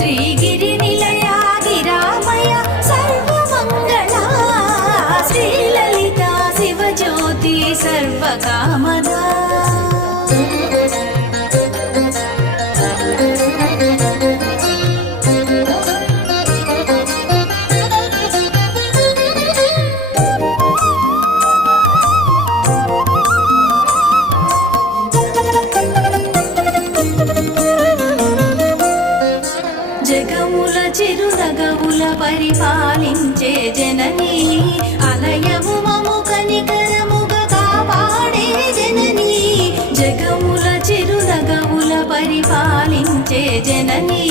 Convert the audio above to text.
శ్రీగిరి నిలయా గిరామయ సర్వమంగళా శ్రీలలిత శివజ్యోతి సర్వకామదా జగముల చిరునగముల పరిపాలించే జననీ అలయము మము కనికరముగా కాపాడే జననీ జగముల చిరునగముల పరిపాలించే జననీ